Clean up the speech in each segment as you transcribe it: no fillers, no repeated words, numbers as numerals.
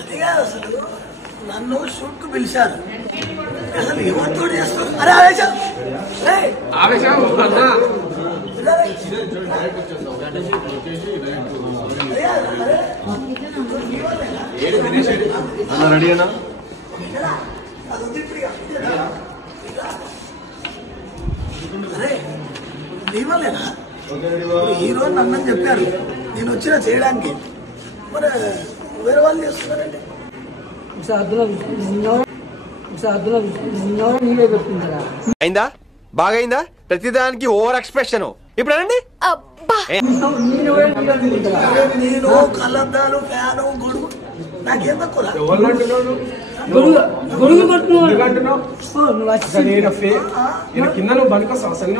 అదిగా అసలు నన్ను షూట్ కు పిలిచారు. అసలు ఎవరితో చేస్తారు? అరే ఆవేశం రెడీనా? అరే నీ వల్లేనా హీరో నన్ను చెప్పారు, నేను వచ్చిన చేయడానికి. మరి వేరే వాళ్ళు చేస్తున్నారండి. అయిందా? బాగైందా? ప్రతిదానికి ఓవర్ ఎక్స్ప్రెషన్. ఇప్పుడు అనండి. నేను కళ్ళద్దాలు ఫ్యాను గొడుగు నాకేం తక్కువ కింద నువ్వు పనికొస్తావు అసలు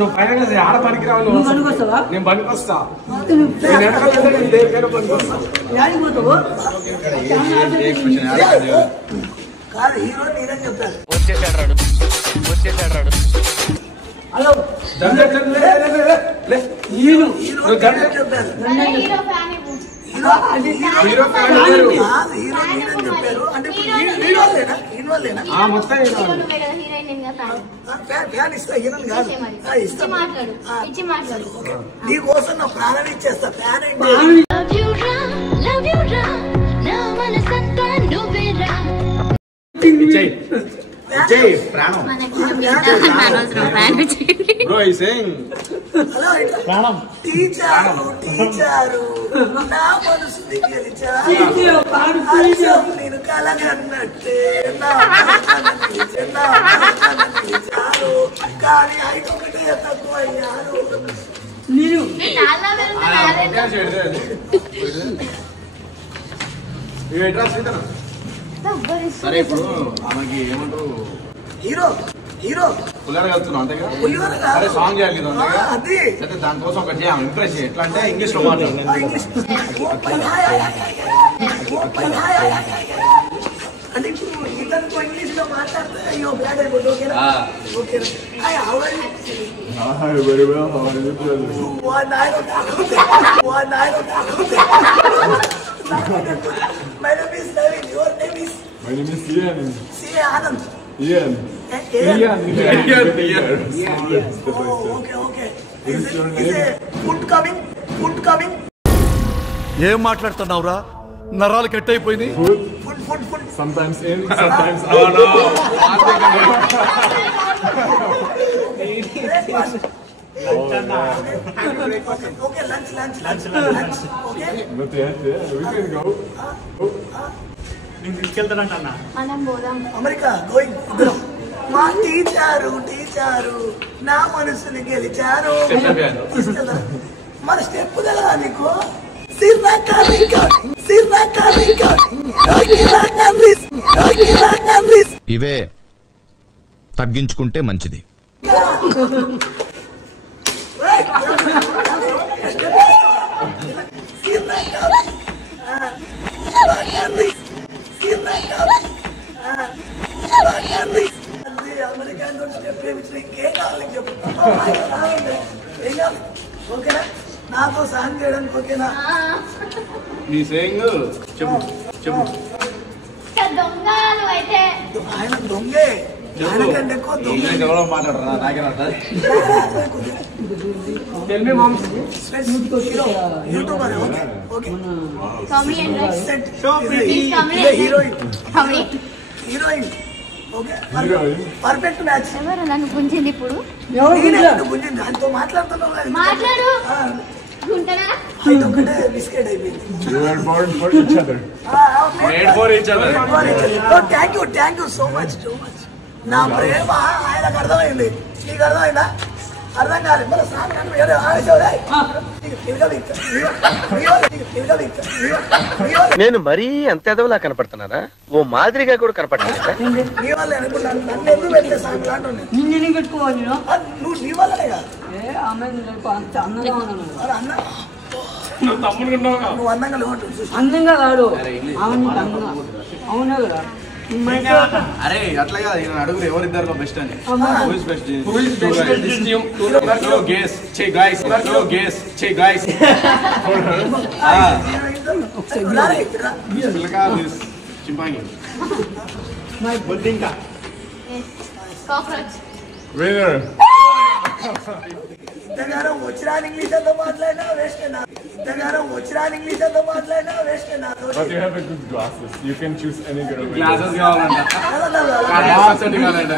నువ్వు పైన ఆడ పనికిరావు. నేను పనికొస్తా, నేను ఎక్కడైనా దేనికైనా పనికొస్తా. కాదు హీరో నేనని చెప్పారు. హలో హీరో చెప్పారు అంటే ఫ్యాన్ ఇస్తా నీ కోసం నా ప్రాణం ఇచ్చేస్తా. ఫ్యాన్ టీచరు నా మనసుని గెలిచారు, నేను కలగన్నట్టే గెలిచారు, కానీ ఐదు ఒకటే తక్కువ అయ్యారు. సరే ఇప్పుడు ఆమెకి ఏమంటారు? హీరో హీరో పులిహోర కలుపుతున్నావు అంతేగా? అరే సాంగ్ చేయాలి అంటే దానికోసం ఒకటి ఇంప్రెస్ చేయి. ఎట్లా అంటే ఇంగ్లీష్ లో మాట్లాడు. అంటే ఇప్పుడు ఇతను ఇంగ్లీష్ లో మాట్లాడితే అయ్యో బ్యాడ్ అయిపోతుంది. ఓకేనా? ఓకేనా? My name is Navin. Your name is? My name is Ian. Anand. Ian. Okay. Is food coming? ఏం మాట్లాడుతున్నావురా? నరాలు కట్ అయిపోయింది. Food. Sometimes in, sometimes out. Okay, lunch. Okay. Not yet, yeah. We can go. America going. మా teacher నా మనసుని గెలిచారు. మన step కదా నీకు. ఇవే తగ్గించుకుంటే మంచిది. ఓకేనా? నాతో సాంగ్ చేయడానికి ఓకేనా? నీ సేయింగ్ చెప్పు. ఆయన దొంగే, ఆయనకంటే ఎక్కువ దొంగ. ఎవరో మాట్లాడరా? నాకేనా YouTuber. Okay heroine. Okay perfect match. ఎవరు నన్ను గుంజింది? ఇప్పుడు గుంజింది దాంతో మాట్లాడుతున్నావు. ఒకటే బిస్కెట్ అయిపోయింది. You were born for each other. Made for each other. Thank you so much. నా ప్రేమ ఆయనకు అర్థమైంది. నీకు అర్థమైందా? అర్థం కాదు. మన సాంగ్ నేను మరీ అంత ఎదవలా కనపడుతున్నారా? ఓ మాదిరిగా కూడా కనపడతాను. నీ వల్ల నన్ను ఎందుకు పెట్టలే సాంగ్ లాంటి నిన్ను పెట్టుకోవాలి. నువ్వు నీ వల్లనే కాదు. నువ్వు తమ్ముడు నువ్వు అందంగా లేవు. అందంగా కాదు. అవునా కదా? అరే అట్లా కాదు ఈయన అడుగురు ఎవరిద్దరిలో బెస్ట్ అని Who is best? Who is best in this team? No guess. Che guys. No guess. Che guys. పిల్లగా this చింపాంగి కాక్రోచ్ Winner. ఇంతగానం వచ్చినా ఇంగ్లీష్ అంతా మాట్లాడినా వేస్ట్ నా ఇంతగానం వచ్చినా ఇంగ్లీష్ అంతా మాట్లాడినా వేస్ట్ నా But you have a good glasses. You can choose any girl. Glasses కావాలంట కావాలంట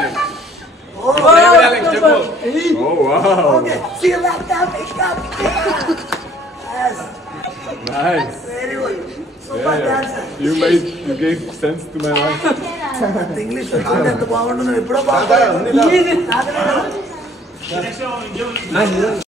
చెప్పు Oh wow. Okay see you Nice. Very good super dancer You gave sense to my life. English వచ్చింది ఎంత బాగుంటుందో ఎప్పుడో బాగుంటుంది